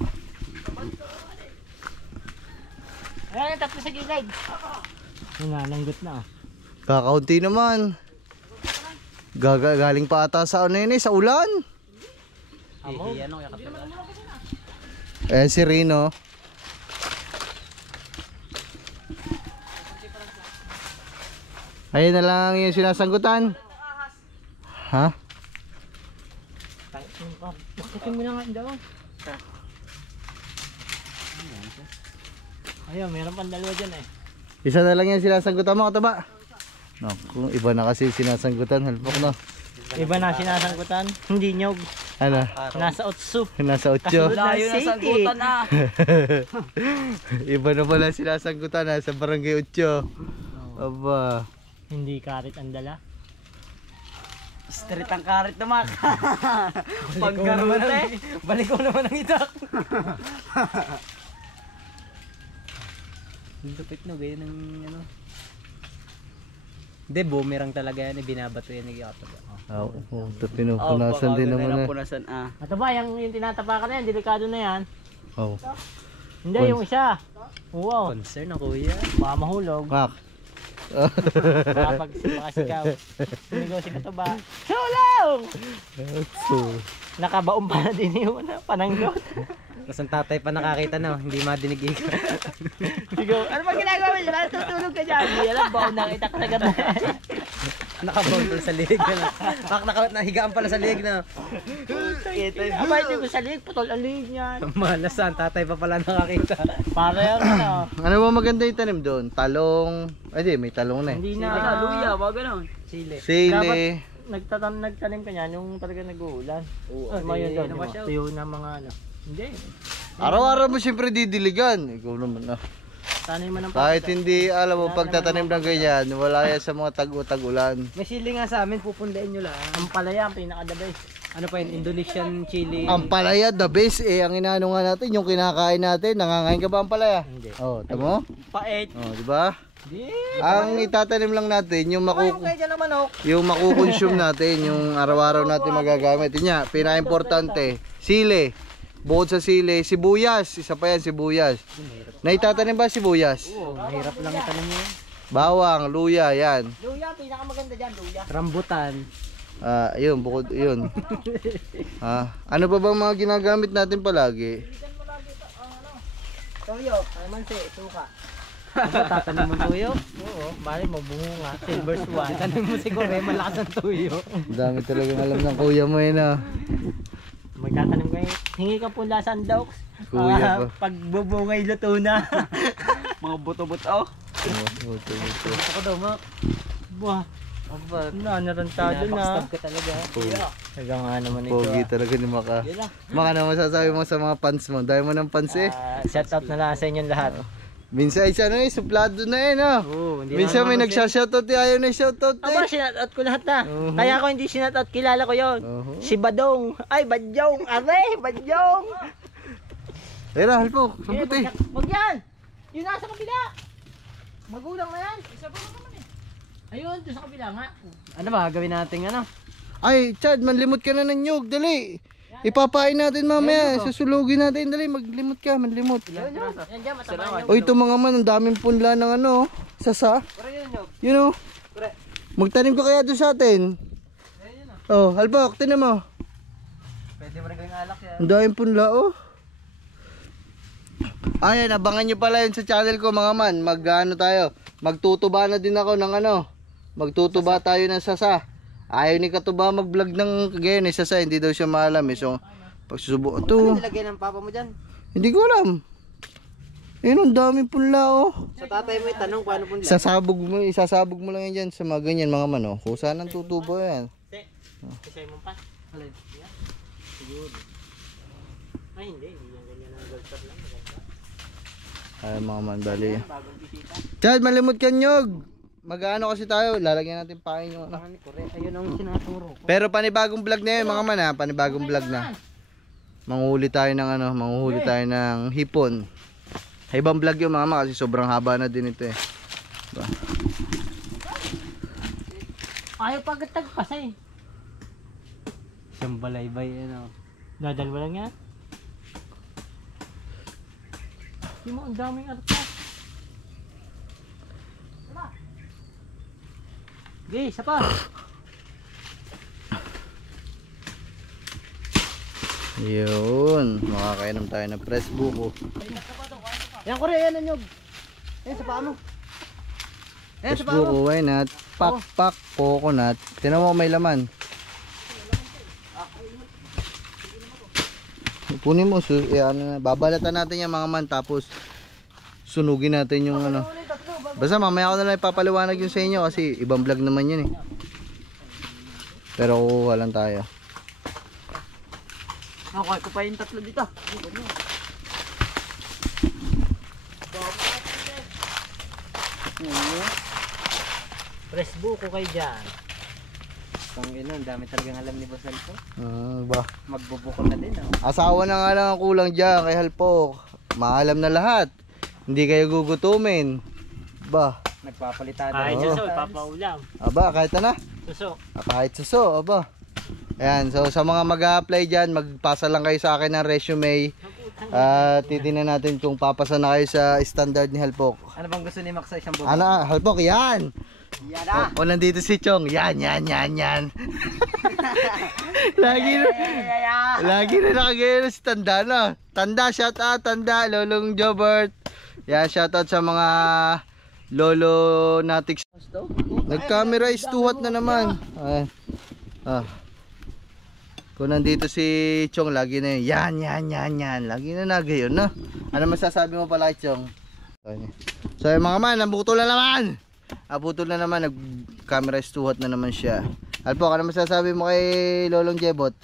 Ayan yung tatlo sa gilid. Yung nga, langgot na. Kakaunti naman. Galing pa ata sa ano yun sa ulan. Ayan si Rino. Ayun na lang yung sinasanggutan. Ha? Bakit mo na nga daw. Ayun, meron pang dalawa dyan eh. Isa na lang yung sinasanggutan mo, Katuba. Naku, iba na kasi sinasanggutan. Halpok na. Iba na sinasangkutan, hindi nyog. Ano? Nasa otso. Nasa 8. Layo na sangkutan na. Iba na pala sinasanggutan na sa barangay 8. Aba. Hindi karit ang dala. Street ang karit na mak. Pagkarute. Balik ko naman ang itak. Lupit no, ganyan ng ano. Hindi, boomerang talaga yan. Binabato yan nag-iakot. Oo, ito pinupunasan din naman eh. Ito ba, yung tinatapakan na yan, delikado na yan. Oo. Hindi, yung isa. Wow. Concern ako kuya. Baka mahulog. Mak. Baka sikaw. Sumigaw si Katuba. Sulong! Nakabaon pa na din yung pananggot. Tapos ang tatay pa nakakita na, hindi madinig ikaw. Sigaw, ano ba ginagawa mo? Natutulog ka dyan. Hindi alam, baon na itak na ganda. Nakabaon pala sa liig na. Nahigaan pala sa liig na. Abay, hindi ko sa liig. Putol ang liig niyan. Malas ang tatay pa pala nakakita. Para yan na. Ano ba maganda yung tanim doon? Talong. Ay di, may talong na eh. Hindi na. Luya, wag ganun. Sili. Sili. Nagtanim ka niyan yung talaga nag-uulan. Oo, Mayon doon. ano ba siya? Tuyo na mga ano. Hindi. Araw-araw mo siyempre didiligan. Ikaw naman na. Tanim mo ng Kahit hindi, alam mo, pagtatanim ng ganyan, wala yan sa mga tag-ulan. May sili nga sa amin, pupundain nyo lang. Ang palaya, ang pinaka-the best. Ano pa yun, Indonesian chili. Ang palaya, the best eh. Ang inaano nga natin, yung kinakain natin, nangangain ka ba ang palaya? Hindi. Oh, tamo? Pait. Oh, di ba? Hindi. Ang itatanim lang natin, yung Kaya dyan naman ako. yung makukonsume natin, yung araw-araw natin magagamit. Yun nga, pinaka-importante, sili. Bukod sa sili, sibuyas. Isa pa yan, sibuyas. Naitatanim ba sibuyas? Oo, mahirap lang itanim nyo. Bawang, luya, yan. Luya, pinakamaganda dyan, luya. Rambutan. Yun, bukod, yun. Ano pa bang mga ginagamit natin palagi? Toyo, kalamansi, suka. Ano, tatanim mo tuyo? Oo, bali mo bunga, silver swan. Tatanim mo siguro, malakas ang tuyo. Ang dami talagang alam ng kuya mo yun ah. Magtatanim kayo. Hingi ka po lasan daw. Kuya pa. Pag bubungay luto na. Mga buto-buto. Buto. Gusto ko daw, Mak. Buah. Aba, Narantado na. ka talaga. Taga nga naman ito. Pogi talaga ni Maka. Yun lang. Maka, ano masasabi mo sa mga fans mo? Dahil mo ng fans eh. Shout out na lang sa inyong lahat. Minsan isa na eh, suplado na eh no. Oo, hindi Minsan may naman nagsashoutout eh, ayaw na shoutout Aba, eh. sinat-out ko lahat na. Kaya ako hindi sinat-out, kilala ko yon. Si Badong. Ay, Badyong. Are, Badyong. Tara, halpo, sampot eh. Wag yan. Yun nasa kabila. Magulang na yan. Isa pa naman eh. Ayun, doon sa kabila nga. Ano ba, gawin natin ano? Ay, Chad, manlimot ka na ng nyug, dali. Ipapain natin mamaya, susulugin natin, dali, maglimot ka, manlimot. Yan dyan, mataba yun. O ito mga man, ang daming punla ng ano, sasa. You know, magtanim ka kaya doon sa atin. Oh, halbok, tinan mo. Pwede mo rin gawing alak yan. Ang daming punla, oh. Ayan, abangan nyo pala yun sa channel ko mga man. Mag-ano tayo, magtutuba na din ako ng ano. Magtutuba tayo ng sasa. Ayaw ni Katuba mag-vlog ng kagaya ni Sasa, hindi daw siya maalam eh. So, pagsusubukan ito. Ano nilagay ng papa mo dyan? Hindi ko alam. Ayun, ang daming punla oh. Sa tatay mo itanong kung ano po nila. Isasabog mo lang yan dyan sa mga ganyan mga man oh. Kusa ng tutubo yan. Kasi mo pa. Alin? Siguro. Ay, hindi yan ganyan ang gold shot lang. Ay mga man, bali. Chad, malimot ka nyog. Mag-ano kasi tayo, lalagyan natin pain yung ano. Ayun ang sinaturo ko. Pero panibagong vlog na yun mga man ha, panibagong vlog na. Manguhuli tayo ng ano, manguhuli tayo ng hipon. Ibang vlog yun mga man kasi sobrang haba na din ito eh. Diba? Ayaw pagtagpas eh. Isang balaybay ano. Dadalwa lang yan. Hindi mo ang daming artas. Okay, isa pa. Yun, makakainom tayo ng press buko. Yan ko rin, yan ang nyog. Yan sa paa mo. Yan Press sa paa mo. buko, why not? Pakpak, coconut. Tinan mo may laman. Punin mo, ano, babalatan natin yung mga man tapos sunugin natin yung ano. Basta mamaya ko na lang ipapaliwanag yun sa inyo kasi ibang vlog naman yun eh. Pero kukuha lang tayo. Okay, ko pa yung tatlo dito. Press buko kayo dyan. Kung ino, ang dami talagang alam ni Basal ko. Ba? Magbubuko na din oh. Asawa na nga lang ang kulang dyan kay Halpok. Maalam na lahat. Hindi kayo gugutumin. Ba? Nagpapalitan. Kahit Oo. suso, ipapaulam. Aba, kahit na. Suso. Kahit suso, aba. Ayan, so sa mga mag-a-apply dyan, magpasa lang kayo sa akin ng resume. At titignan natin kung papasa na kayo sa standard ni Halpok. Ano bang gusto ni Max sa isang bubo? Ano, Halpok, yan! Yan na! O, nandito si Chong, yan. Lagi na nakagaya si Tanda na. Tanda, shout out, Tanda, Lolong Jobert. Yan, shout out sa mga Lolo Natix. Nag-camera istuhat na naman. Ayan. Kung nandito si Chong, lagi na yun. Yan. Lagi na nagayon, no? Ano masasabi mo pala kay Chong? So, yung mga man, nabutol na naman. Abutol na naman, nag-camera istuhat na naman siya. Alpo, ano masasabi mo kay Lolong Jebot?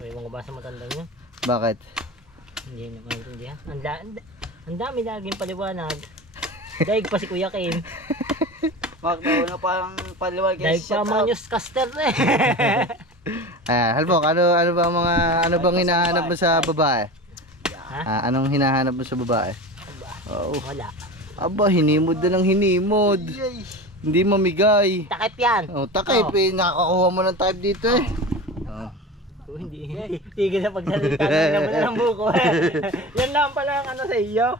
May mga basa matanda niya. Bakit? Hindi na maintindihan. Ang dami laging paliwanag. Daig pa si Kuya Kim. Bakit na parang paliwag Daig pa mga newscaster na eh. Halpok, ano bang hinahanap mo sa babae? Ha? Anong hinahanap mo sa babae? Oh, Wala. aba, hinimod na ng hinimod. Hindi mamigay. Takip yan. Oh, takip eh, nakakuha mo ng type dito eh. Oh. Hindi. Tigil na pagsalita na ng buko. Yan lang pala ang ano sa iyo.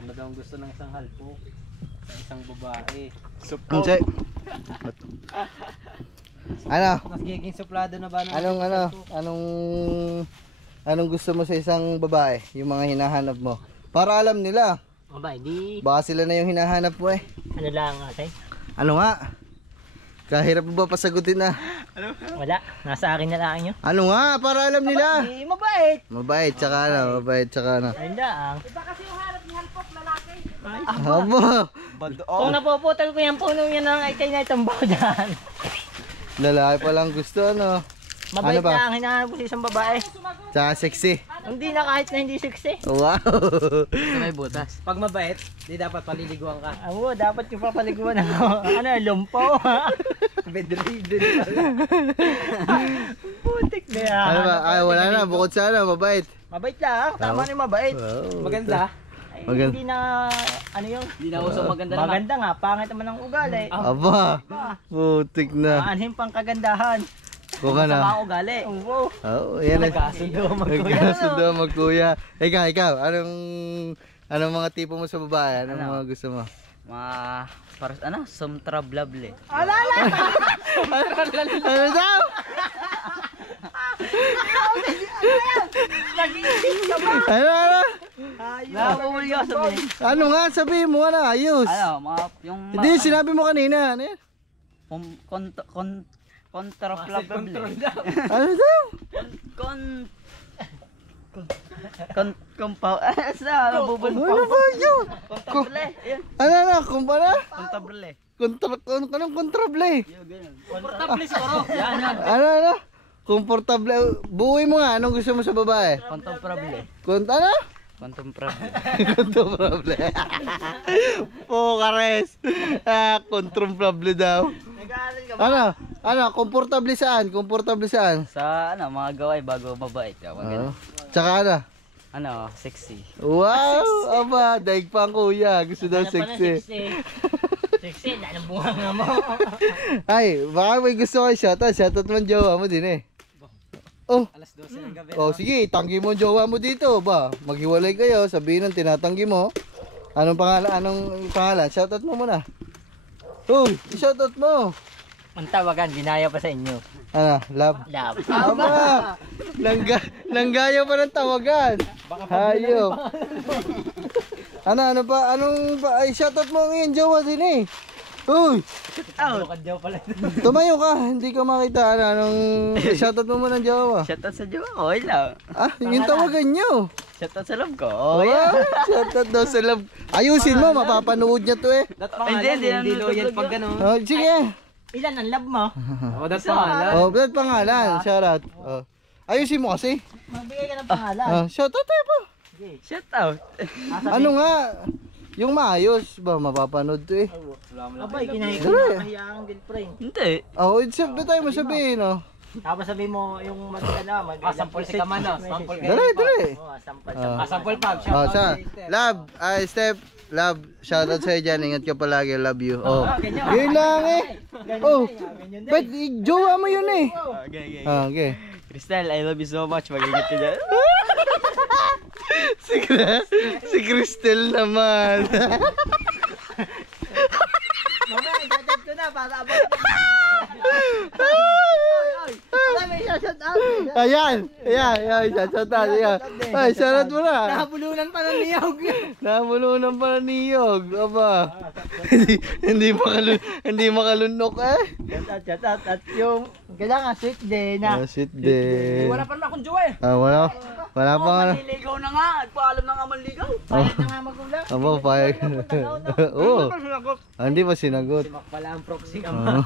Ano daw ang gusto ng isang halpo? Sa isang babae. Unsay? Ano? Mas giging suplado na ba? Anong gusto mo sa isang babae? Yung mga hinahanap mo. Para alam nila. Aba, di. Baka sila na yung hinahanap mo eh. Ano lang ate? Ano nga? Kahirap mo ba pasagutin na? Wala. Nasa akin na lang yun. Ano nga? Para alam nila. Di, mabait. Mabait tsaka ano. Ayun lang. Abo. Kung napuputol ko yung puno yan ng ay kayo na itambaw dyan. Lalaki pa lang gusto, ano? Mabait Ano ba? lang, hinahanap ko sa isang babae. Tsaka sexy. Hindi na kahit na hindi sexy. Wow! May butas. Pag mabait, di dapat paliliguan ka. Oo, dapat yung papaliguan ako. Ano, lumpo. Bedridden. Putik na yan. Ano ba? Ay, wala na. Bukod sa ano, mabait. Mabait lang, tama na yung mabait. Wow. Maganda. Ay, Maganda. hindi na, ano yung, Hindi na usong maganda naman. maganda nga, pangit naman ang ugali. Aba! Putik na. Aanhin pang kagandahan. Kung ka na. Sama ugali. Oo. Oo, yan ang Nagkasundo nagkasundo magkuya. Ikaw, anong mga tipo mo sa babae? Anong mga gusto mo? Para ano? Sumtrablable. Alala! Ano daw? Nag-iisip ka ba? Ano? Ayun. Nakapumuli ka sabihin. Ano nga? Sabihin mo ano, ayos. Ano, yung Hindi, sinabi mo kanina. Ano yan? Kontraplable. Ano daw? Ano Ano ba yun? Kontrable. Ayun. Ano? Kumpara? Kontrable. Anong kontrable? Yung ganun. Portable siguro. Yan, yan. Ano? Komportable. Buuin mo nga. Anong gusto mo sa babae? Kontrable. Ano? Kontrable. Kontrable. Pokares. Kontrable daw. Nag-aaral ka ba? Ano? Komportable saan? Komportable saan? Sa ano, mga gaway bago mabait ka. Ano? Tsaka ano? Ano, sexy. Wow! Aba, daig pa ang kuya. Gusto daw Hanap pa ng sexy. Sexy, dahil bunga nga mo. Ay, baka may gusto kayo shoutout. Shoutout mo ang jowa mo din eh. Oh, Alas 12 ng gabi. oh sige, tanggi mo ang jowa mo dito. Ba, maghiwalay kayo. Sabihin ng tinatanggi mo. Anong pangalan? Shoutout mo muna. Uy, shoutout mo. Ang tawagan, ginaya pa sa inyo. Ano, love? Love. Aba, nanggaya pa ng tawagan. Hayop. Ano pa? Ay, shoutout mo ang iyong jowa din eh. Uy, Kadyaw pala. tumayo ka. Hindi ka makita. Anong shoutout mo muna ang jowa? Shoutout sa jowa ko, okay lang. Ah, yung tawagan nyo. Shoutout sa love ko, Oh, okay lang. shoutout daw sa love. Ayusin mo, mapapanood niya to eh. Dat pangalan, hindi loyal pag gano'n. Oh, sige. Ilan ang love mo? O, dat pangalan. Oh, ba't pangalan? Shoutout. Oh. Ayusin mo kasi. Magbigay ka ng pangalan. Oh, shoutout tayo pa. Shoutout. Ano nga? Yung maayos ba, mapapanood to eh. Abay, kinahigit Dali. na kahiya kang girlfriend. Hindi. Oh, sabi tayo mo sabihin, oh. Tapos sabi mo yung mag-ano, Sample si Kamano. Sample ka. Dali. Oh, sample. Oh. Sample pag. Oh, sa love, Step, love, shoutout sa'yo dyan, ingat ka palagi, love you. Oh, yun lang eh. Oh, ba't jowa mo yun eh. Okay. Ah, okay. Crystal, I love you so much. Mag-ingat ka dyan. Si Cristel naman. Mamaya, itatag ko na para abang. Oy, may shoutout out. Ayan, shoutout, ayan. Ay, shoutout mo na. Nabulunan pa ng niyog. Nabulunan pa ng niyog. Aba. hindi makalunok eh. Shoutout. At yung, kailangan sweet day na. Sit day. Wala pa naman akong jowa eh. Ah, wala pa nga. Manliligaw na nga. Paalam na nga manligaw. Payag na nga magulang. Aba, payag. Oo. Ah, hindi pa sinagot. Simak pala ang proxy ama.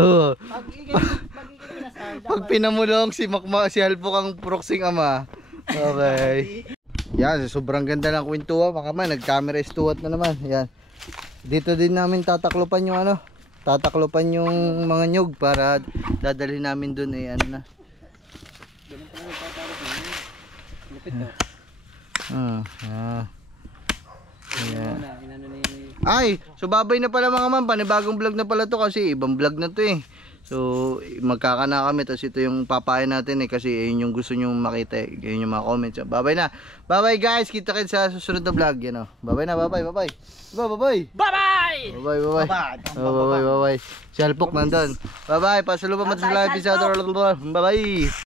Oo. Pag-ikit na sa Pag pinamulong si Halpok ang proxing ama. Okay. Yan, sobrang ganda ng kwentuhan. Baka man, nag-camera stuwat na naman. Yan. Dito din namin tataklopan yung ano. Tataklopan yung mga nyug para dadalhin namin dun eh. Ano na. Yeah. Ay, so babay na pala mga man, panibagong vlog na pala to kasi ibang vlog na to eh. So magkakana kami, tapos ito yung papain natin eh kasi yun yung gusto nyo makita eh. Yun yung mga comments. So, babay na. Babay guys, kita kayo sa susunod na vlog. Yan o. Babay na, babay. Bye-bye. Bye-bye. Si Halpok nandun. Bye-bye. Pasalupa mo sa live episode. Bye-bye.